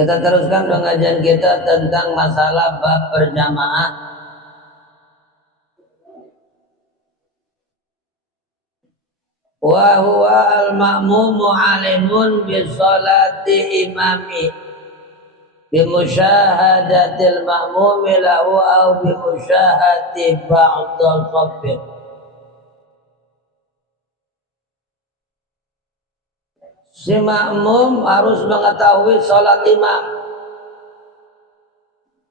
Kita teruskan pengajian kita tentang masalah bab berjamaah. Wa huwa al-ma'mumu alimun bi salati imami bi musyahadatil ma'mumi lahu au bi musyahadati ba'dal sabbih. Si makmum harus mengetahui salat imam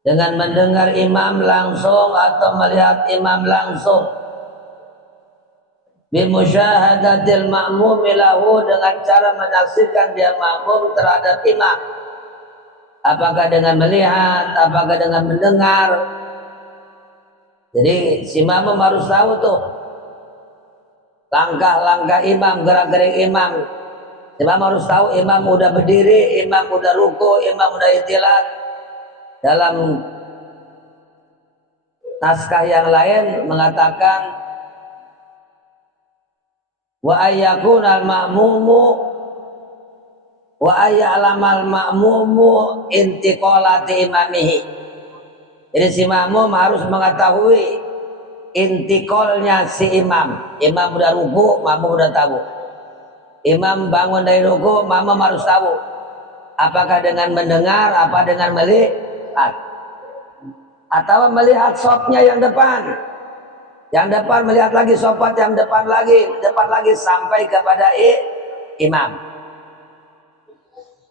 dengan mendengar imam langsung atau melihat imam langsung. Bimusyahadatil ma'mumi lahu, dengan cara menyaksikan dia makmum terhadap imam. Apakah dengan melihat, apakah dengan mendengar. Jadi si makmum harus tahu tuh langkah-langkah imam, gerak-gerik imam. Imam harus tahu imam udah berdiri, imam udah ruku, imam udah i'tidal. Dalam naskah yang lain mengatakan wa ayyakunal ma'mumu wa ayya'lamal ma'mumu intiqalati imamihi. Jadi si makmum harus mengetahui intiqalnya si imam. Imam udah ruku, makmum udah tahu. Imam bangun dari ruku, makmum harus tahu. Apakah dengan mendengar, apa dengan melihat, atau melihat sopnya yang depan. Yang depan melihat lagi sopat yang depan lagi sampai kepada imam.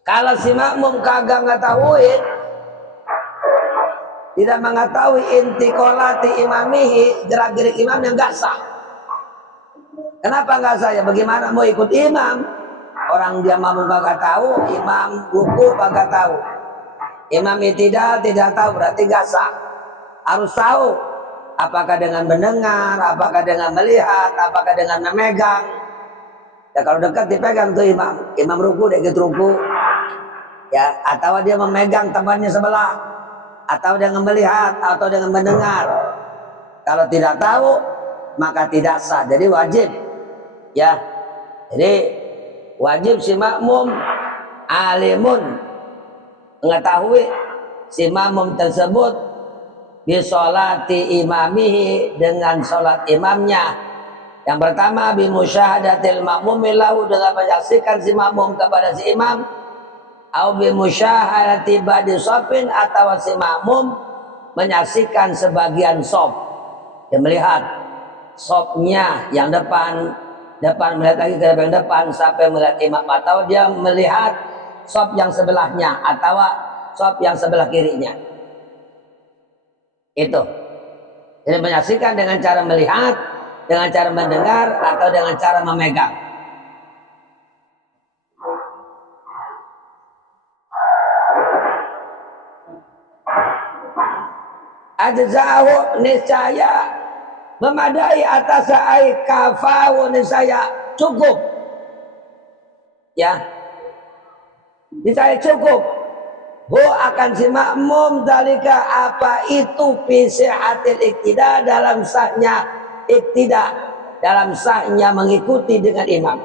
Kalau si makmum kagak ngetahuin, tidak mengetahui intiqalati imamihi, gerak-gerik imam yang gak sah. Kenapa gak sah? Ya bagaimana mau ikut imam? Orang dia makmum kagak tahu, imam ruku kagak tahu, imam i'tidal tidak tahu, berarti gak sah. Harus tahu. Apakah dengan mendengar, apakah dengan melihat, apakah dengan memegang. Ya kalau dekat dipegang tuh imam. Imam ruku, dia ikut ruku. Ya, atau dia memegang temannya sebelah. Atau dengan melihat, atau dengan mendengar. Kalau tidak tahu, maka tidak sah. Jadi wajib. Ya, jadi wajib si makmum alimun mengetahui si makmum tersebut bisolati imamihi, dengan solat imamnya. Yang pertama bimusyahadatil ma'mumi lahu, dengan menyaksikan si makmum kepada si imam. Au bimusyahadati ba'di sofin, atau si makmum menyaksikan sebagian sof. Dia melihat sofnya yang depan melihat lagi ke yang depan sampai melihat imam, atau dia melihat sof yang sebelahnya atau sof yang sebelah kirinya. Itu. Jadi menyaksikan dengan cara melihat, dengan cara mendengar, atau dengan cara memegang. Ajza'u, niscaya memadai atas ai kafahu, niscaya cukup. Ya. Niscaya cukup. Hu akan si makmum dalika, apa itu fisihatil iktida, dalam sahnya iktida, dalam sahnya mengikuti dengan imam.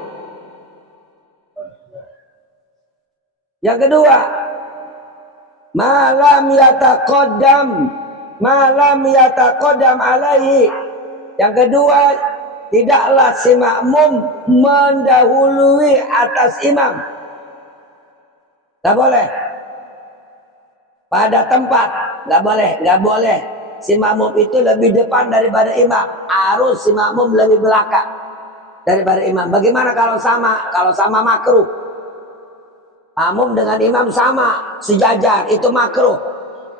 Yang kedua, malam yataqaddam alaihi. Yang kedua, tidaklah si makmum mendahului atas imam. Tak boleh. Pada tempat nggak boleh si makmum itu lebih depan daripada imam. Harus si makmum lebih belakang daripada imam. Bagaimana kalau sama makruh? Makmum dengan imam sama sejajar, itu makruh.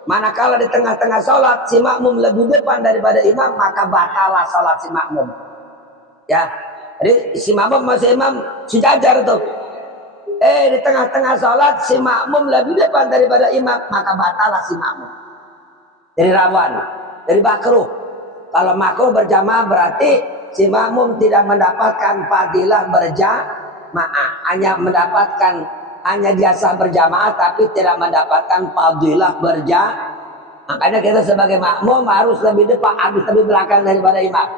Manakala di tengah-tengah sholat si makmum lebih depan daripada imam, maka batalah sholat si makmum. Ya, jadi si makmum masih imam sejajar tuh. Di tengah-tengah sholat si makmum lebih depan daripada imam, maka batalah si makmum. Jadi rawan, dari makruh. Kalau makruh berjamaah berarti si makmum tidak mendapatkan fadilah berjamaah, hanya jasa berjamaah tapi tidak mendapatkan fadilah berjamaah. Makanya kita sebagai makmum harus lebih depan, harus lebih belakang daripada imam.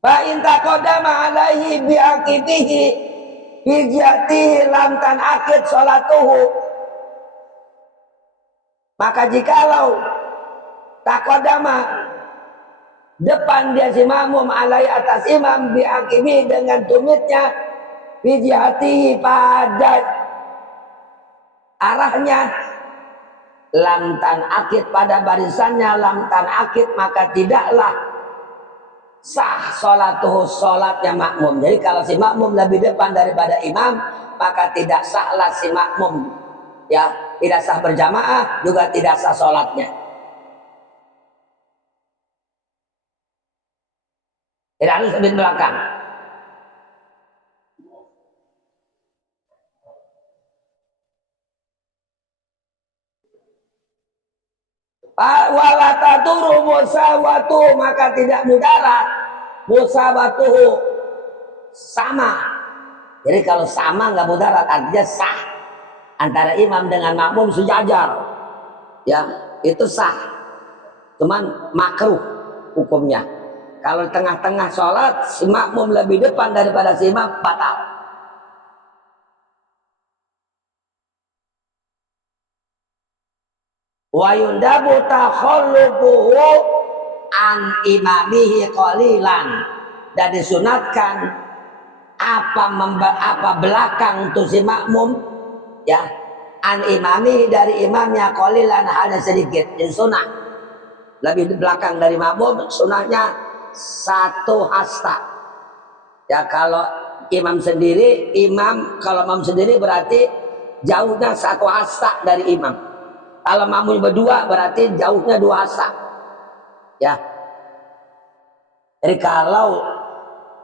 Fa in taqaddama alaihi bi'aqibihi, hijati lam tanakid sholatuhu. Maka jikalau takodama depan dia si makmum alai atas imam biakimi dengan tumitnya hijati pada arahnya lam tanakid pada barisannya lam tanakid, maka tidaklah sah sholatuhu sholatnya makmum. Jadi kalau si makmum lebih depan daripada imam, maka tidak sahlah si makmum, ya, tidak sah berjamaah, juga tidak sah sholatnya. Tidak harus lebih belakang. Wala taduru musawatu, maka tidak mudarat musawatuhu, sama. Jadi kalau sama nggak mudarat, artinya sah. Antara imam dengan makmum sejajar, ya itu sah. Cuman makruh hukumnya. Kalau tengah-tengah sholat si makmum lebih depan daripada si imam, batal. Wa yundabu takhallufuhu an imamihi qalilan, dan disunatkan apa belakang tuh si makmum, ya, an imami dari imamnya qalilan, hanya sedikit. Ini sunnah, lebih di belakang dari makmum, sunnahnya 1 hasta. Ya kalau imam sendiri, kalau imam sendiri berarti jauhnya 1 hasta dari imam. Kalau makmum berdua berarti jauhnya 2 hasta. Ya. Jadi kalau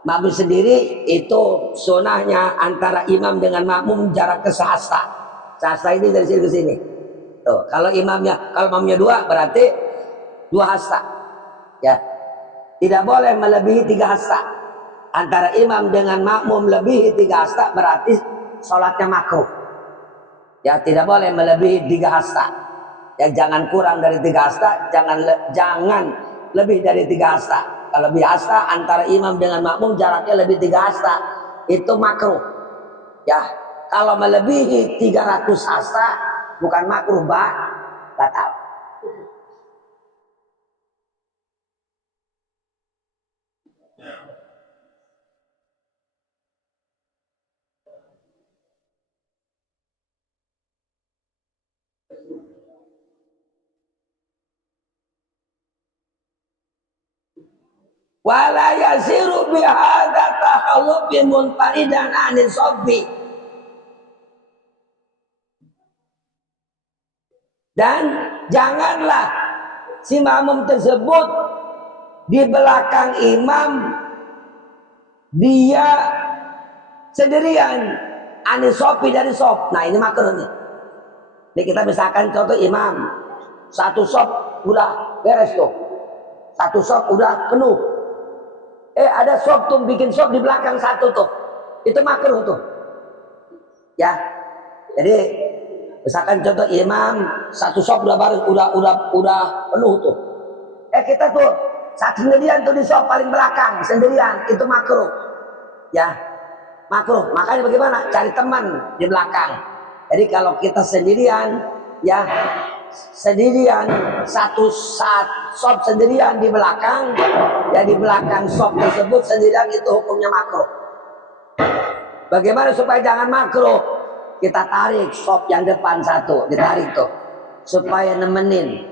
makmum sendiri itu sunnahnya antara imam dengan makmum jaraknya 1 hasta. 1 hasta ini dari sini ke sini. Tuh, kalau makmumnya 2 berarti 2 hasta. Ya. Tidak boleh melebihi 3 hasta. Antara imam dengan makmum lebih 3 hasta berarti sholatnya makruh. Ya, tidak boleh melebihi 3 hasta. Ya, jangan kurang dari 3 hasta, jangan lebih dari 3 hasta. Kalau lebih hasta antara imam dengan makmum jaraknya lebih 3 hasta, itu makruh. Ya, kalau melebihi 300 hasta bukan makruh, batal. Wala yasiru bihadza tahallufi munfaridan anil sabbi. Dan janganlah si makmum tersebut di belakang imam dia sendirian anil sabbi, dari sop. Nah ini makruh nih. Ini kita misalkan contoh imam 1 sop udah beres tuh, 1 sop udah penuh. Ada sop tuh, bikin sop di belakang 1 tuh, itu makruh tuh. Ya, jadi misalkan contoh imam 1 sop udah penuh tuh. Kita tuh sendirian tuh di sop paling belakang sendirian, itu makruh. Ya, makruh. Makanya bagaimana? Cari teman di belakang. Jadi kalau kita sendirian, ya sendirian 1 sop sendirian di belakang, ya di belakang sop tersebut sendirian, itu hukumnya makruh. Bagaimana supaya jangan makruh? Kita tarik sop yang depan 1, ditarik tuh supaya nemenin.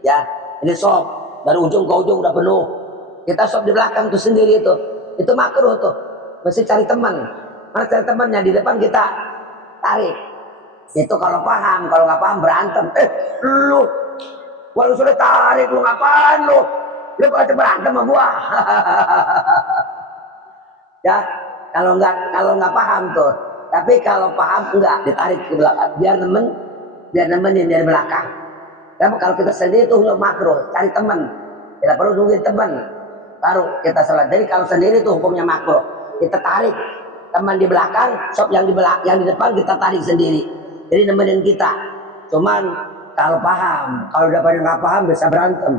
Ya, ini sop dari ujung ke ujung udah penuh, kita sop di belakang tuh sendiri itu makruh tuh. Mesti cari teman. Mana cari temannya? Di depan kita tarik. Itu kalau paham. Kalau nggak paham berantem. Lu sudah tarik, lu ngapain lu pada berantem sama gua. Ya, kalau nggak paham tuh. Tapi kalau paham enggak, ditarik ke belakang biar nemenin dari belakang. Tapi kalau kita sendiri tuh makruh, cari teman. Kita perlu nungguin teman baru kita salat. Jadi kalau sendiri tuh hukumnya makruh. Kita tarik teman di belakang, sop yang di depan kita tarik sendiri. Jadi nemenin kita. Cuman kalau paham, kalau udah pada nggak paham bisa berantem.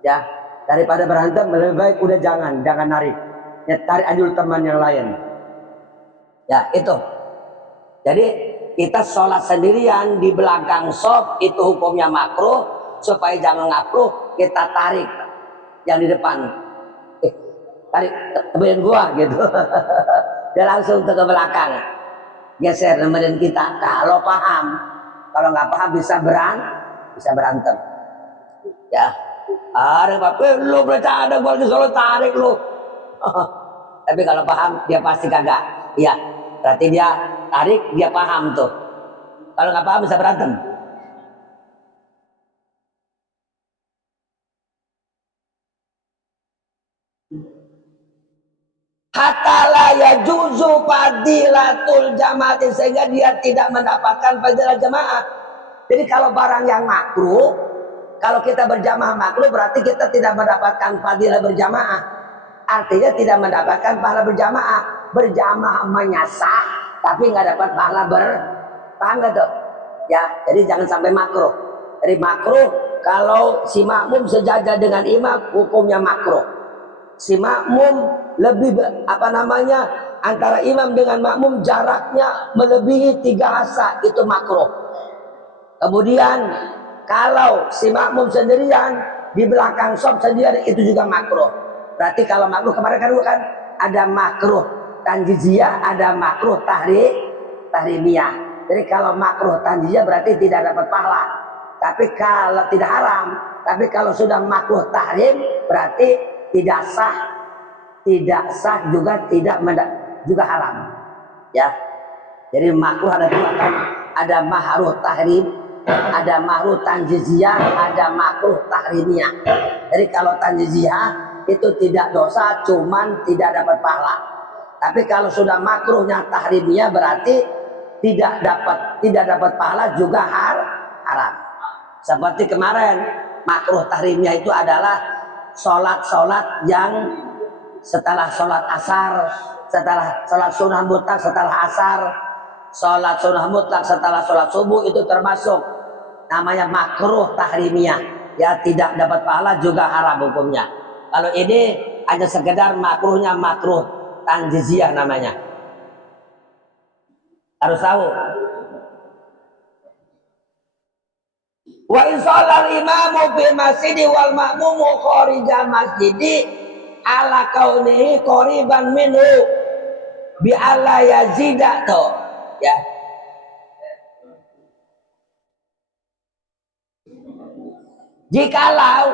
Ya, daripada berantem lebih baik udah jangan narik. Ya tarik aja teman yang lain. Ya itu. Jadi kita sholat sendirian di belakang shop itu hukumnya makruh. Supaya jangan makruh kita tarik yang di depan. Tarik temenin gua gitu. Dia langsung ke belakang. Geser nemenin kita. Kalau paham. Kalau nggak paham bisa berantem. Ya. Ada apa? Lu bercanda gua lagi selalu tarik lu. Tapi kalau paham dia pasti kagak. Iya. Berarti dia tarik, dia paham tuh. Kalau nggak paham bisa berantem. Hatta la yajuzu fadilatul jamaah, sehingga dia tidak mendapatkan fadilah jamaah. Jadi kalau barang yang makruh, kalau kita berjamaah makruh berarti kita tidak mendapatkan fadilah berjamaah. Artinya tidak mendapatkan pahala berjamaah. Berjamaah menyasah tapi nggak dapat pahala paham nggak tuh? Ya, jadi jangan sampai makruh. Jadi makruh kalau si makmum sejajar dengan imam hukumnya makruh. Si makmum lebih antara imam dengan makmum jaraknya melebihi 3 asa, itu makruh. Kemudian kalau si makmum sendirian di belakang shop sendirian itu juga makruh. Berarti kalau makruh kemarin kan ada makruh tanjiziyah, ada makruh tahrimiyah. Jadi kalau makruh tanjiziyah berarti tidak dapat pahala. Tapi kalau tidak haram, tapi kalau sudah makruh tahrim berarti tidak sah juga juga haram. Ya. Jadi makruh ada 2 kan, ada makruh tahrim, ada makruh tanjiziyah, ada makruh tahrimiyah. Jadi kalau tanjiziyah itu tidak dosa, cuman tidak dapat pahala. Tapi kalau sudah makruhnya tahrimiyah berarti tidak dapat pahala juga haram. Seperti kemarin makruh tahrimiyah itu adalah sholat yang setelah sholat asar, setelah sholat sunnah mutlak setelah asar, sholat sunnah mutlak setelah sholat subuh, itu termasuk namanya makruh tahrimiyah. Ya, tidak dapat pahala juga haram hukumnya. Kalau ini hanya sekedar makruhnya makruh tanjiziyah namanya. Harus tahu. Wa in sholal imamu fi masjidi wal ma'mumu kharijal masjidi ala kaunihi qoriban minhu bi alla yazida to, ya. Jikalau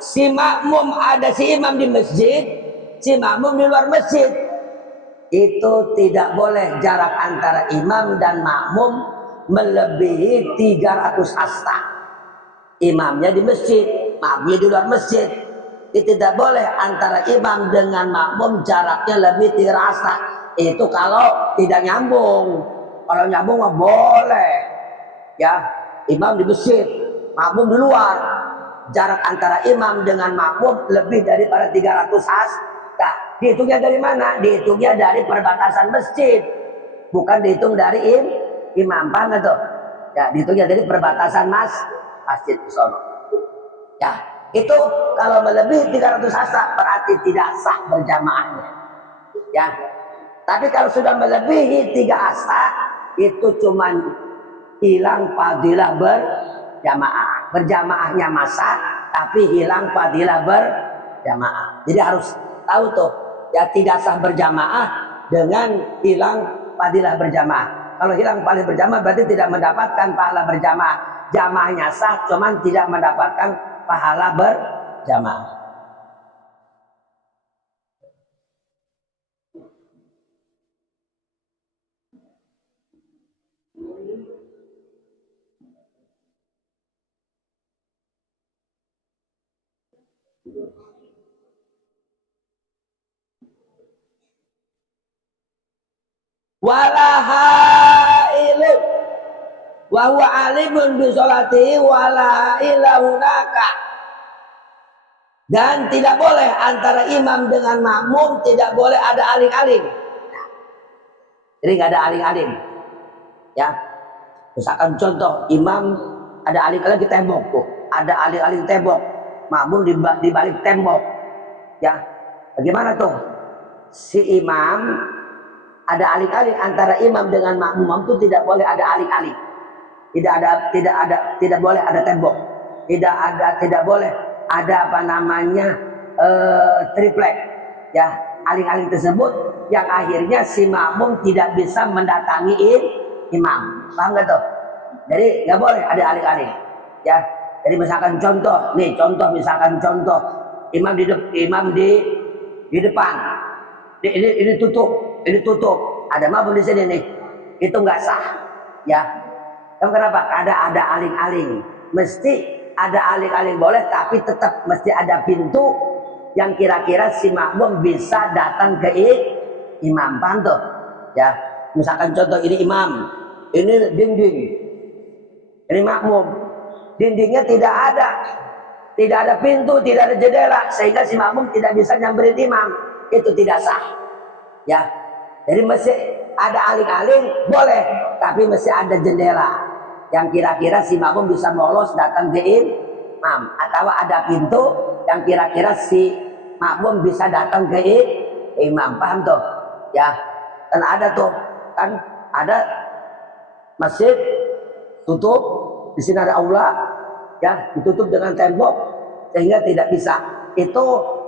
si makmum ada si imam di masjid, si makmum di luar masjid, itu tidak boleh jarak antara imam dan makmum melebihi 300 hasta. Imamnya di masjid, makmumnya di luar masjid. Itu tidak boleh antara imam dengan makmum jaraknya lebih 3 hasta. Itu kalau tidak nyambung. Kalau nyambung mah boleh. Ya, imam di masjid, makmum di luar. Jarak antara imam dengan makmum lebih daripada 300 hasta. Dihitungnya dari mana? Dihitungnya dari perbatasan masjid. Bukan dihitung dari imam. Paham nggak tuh? Ya, dihitungnya dari perbatasan masjid sono. Ya, itu kalau melebihi 300 hasta berarti tidak sah berjamaahnya. Ya. Tapi kalau sudah melebihi 3 hasta itu cuman hilang fadilah berjamaah. Berjamaahnya masa tapi hilang fadilah berjamaah. Jadi harus tahu tuh, ya, tidak sah berjamaah dengan hilang fadilah berjamaah. Kalau hilang fadilah berjamaah berarti tidak mendapatkan pahala berjamaah. Jamaahnya sah, cuman tidak mendapatkan pahala berjamaah. Walahailu wa huwa alimun bi sholatihi wala ilahunaka. Dan tidak boleh antara imam dengan makmum, tidak boleh ada aling-aling. Jadi nggak ada aling-aling. Ya, misalkan contoh imam ada aling-aling di tembok tuh, ada aling-aling tembok, makmum di balik tembok. Ya, bagaimana tuh? Si imam ada aling-aling antara imam dengan makmum itu tidak boleh ada aling-aling. Tidak boleh ada tembok. Tidak boleh ada apa namanya triplek. Ya, aling-aling tersebut yang akhirnya si makmum tidak bisa mendatangi imam. Paham nggak tuh? Jadi nggak boleh ada aling-aling. Ya, jadi misalkan contoh imam di depan, ini tutup, ada makmum di sini nih, itu nggak sah. Ya, kenapa? Ada aling-aling, mesti ada aling-aling boleh, tapi tetap mesti ada pintu yang kira-kira si makmum bisa datang ke imam. Paham tuh? Ya, misalkan contoh ini imam, ini dinding, ini makmum, dindingnya tidak ada pintu, tidak ada jendela, sehingga si makmum tidak bisa nyamperin imam. Itu tidak sah. Ya, jadi mesti ada aling-aling boleh, tapi mesti ada jendela yang kira-kira si makmum bisa lolos datang ke imam, atau ada pintu yang kira-kira si makmum bisa datang ke imam. Paham tuh? Ya, kan ada masjid tutup, di sini ada aula, ya ditutup dengan tembok sehingga tidak bisa. Itu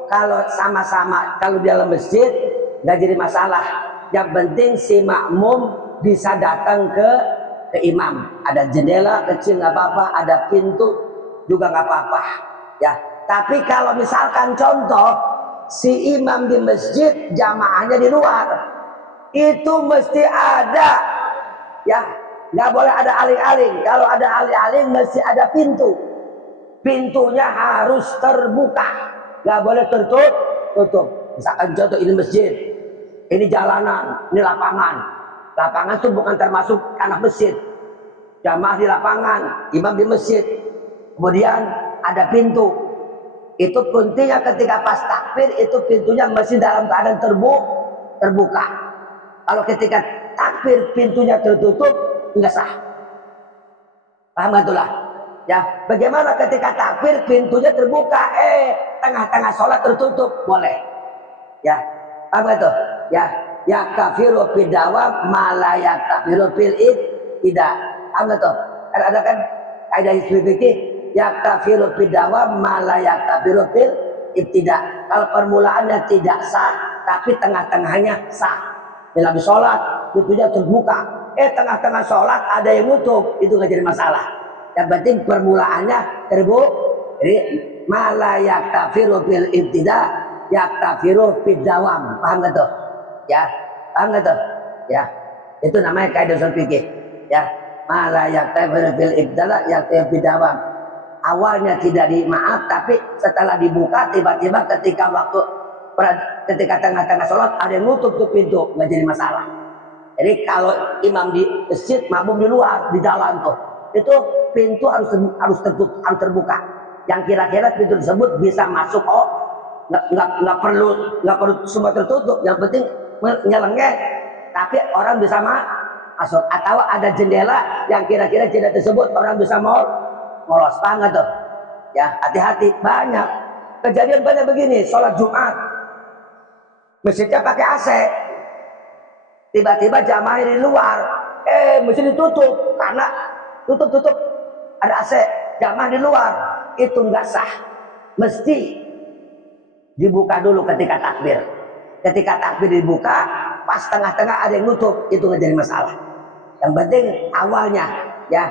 kalau sama-sama, kalau di dalam masjid nggak jadi masalah. Yang penting si makmum bisa datang ke imam. Ada jendela kecil nggak apa-apa, ada pintu juga nggak apa-apa. Ya, tapi kalau misalkan contoh si imam di masjid, jamaahnya di luar, itu mesti ada, ya nggak boleh ada aling-aling. Kalau ada aling-aling mesti ada pintu. Pintunya harus terbuka, nggak boleh tertutup. Misalkan contoh ini masjid, ini jalanan, ini lapangan. Lapangan itu bukan termasuk anak masjid. Jamaah di lapangan, imam di masjid. Kemudian ada pintu. Itu pentingnya ketika pas takbir, itu pintunya masih dalam keadaan terbuka. Kalau ketika takbir pintunya tertutup, nggak sah. Paham nggak tuh lah? Ya, bagaimana ketika takbir pintunya terbuka, tengah-tengah sholat tertutup, boleh. Ya, apa itu? Ya kafiru fid dawam malaya kafiru fil tidak. Apa itu? Ada kan kaidah fikih, ya kafiru fid dawam malaya kafiru fil ibtida. Kalau permulaannya tidak sah, tapi tengah-tengahnya sah. Bila habis sholat pintunya terbuka, tengah-tengah sholat ada yang nutup, itu nggak jadi masalah. Yang penting permulaannya terbuka. Jadi malayak kafiru fil ibtida, yaktafiru fid dawam. Paham gak tuh? Ya, paham gak tuh? Ya, itu namanya kaidah usul fikih. Ya, malayak kafiru fil ibtida, yaktafiru fid dawam. Awalnya tidak dimaaf, tapi setelah dibuka tiba-tiba ketika tengah-tengah sholat ada yang nutup tuh pintu, nggak jadi masalah. Jadi kalau imam di masjid, makmum di luar, di jalan tuh, itu pintu harus terbuka. Yang kira-kira pintu tersebut bisa masuk, nggak perlu semua tertutup. Yang penting nyelengeng, tapi orang bisa masuk. Atau ada jendela yang kira-kira jendela tersebut orang bisa molos. Paham nggak tuh? Ya, hati-hati. Banyak kejadian banyak begini. Sholat Jumat, masjidnya pakai AC, tiba-tiba jamaah di luar, masjid ditutup karena tutup ada AC, jamaah di luar, itu nggak sah. Mesti dibuka dulu ketika takbir. Ketika takbir dibuka, pas tengah-tengah ada yang nutup, itu nggak jadi masalah. Yang penting awalnya, ya.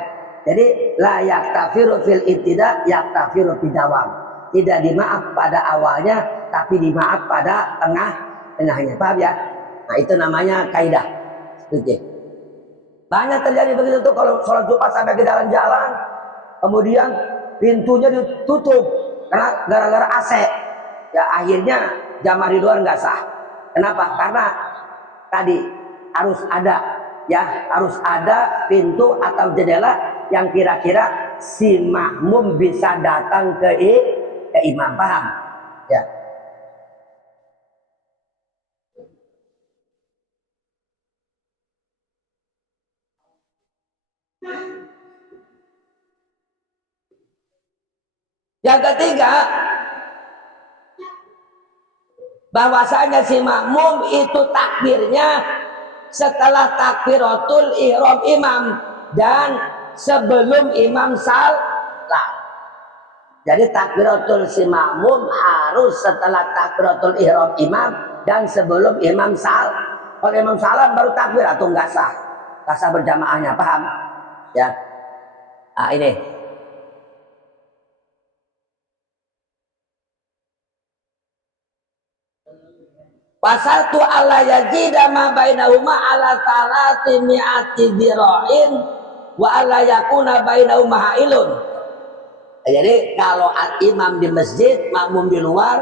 Jadi la yaktafiru fil ibtida, yaktafiru fid dawam. Tidak dimaaf pada awalnya, tapi dimaaf pada tengahnya. Paham ya? Nah, itu namanya kaidah. Oke. Banyak terjadi begitu tuh kalau sholat Jumat sampai ke jalan-jalan, kemudian pintunya ditutup karena gara-gara AC. Ya akhirnya jamaah di luar nggak sah. Kenapa? Karena tadi harus ada pintu atau jendela yang kira-kira si makmum bisa datang ke imam. Paham? Ya. Yang ketiga, bahwasanya si makmum itu takbirnya setelah takbiratul ihram imam dan sebelum imam salam. Jadi takbiratul si makmum harus setelah takbiratul ihram imam dan sebelum imam salam. Kalau imam salam baru takbir atau enggak sah. Enggak sah berjamaahnya, paham? Ya. Nah, ini. Pasal tu ala yazida ma bainahuma ala talati mi'ati dira'in wa ala yakuna bainahuma hailun. Jadi kalau imam di masjid, makmum di luar,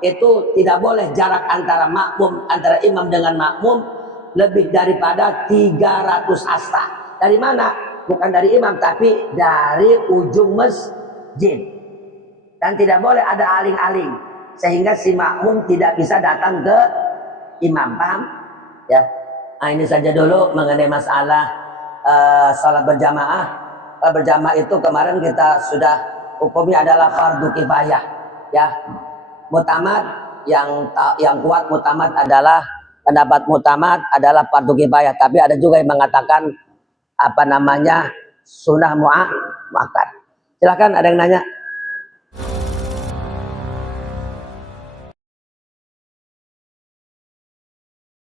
itu tidak boleh jarak antara makmum, antara imam dengan makmum lebih daripada 300 hasta. Dari mana? Bukan dari imam, tapi dari ujung masjid. Dan tidak boleh ada aling-aling, sehingga si makmum tidak bisa datang ke imam, paham? Ya. Nah, ini saja dulu mengenai masalah salat berjamaah. Berjamaah itu kemarin kita sudah hukumnya adalah fardu kifayah, ya. Mutamad yang kuat mutamad adalah pendapat mutamad adalah fardu kifayah, tapi ada juga yang mengatakan apa namanya sunnah muakkad. Silakan, ada yang nanya.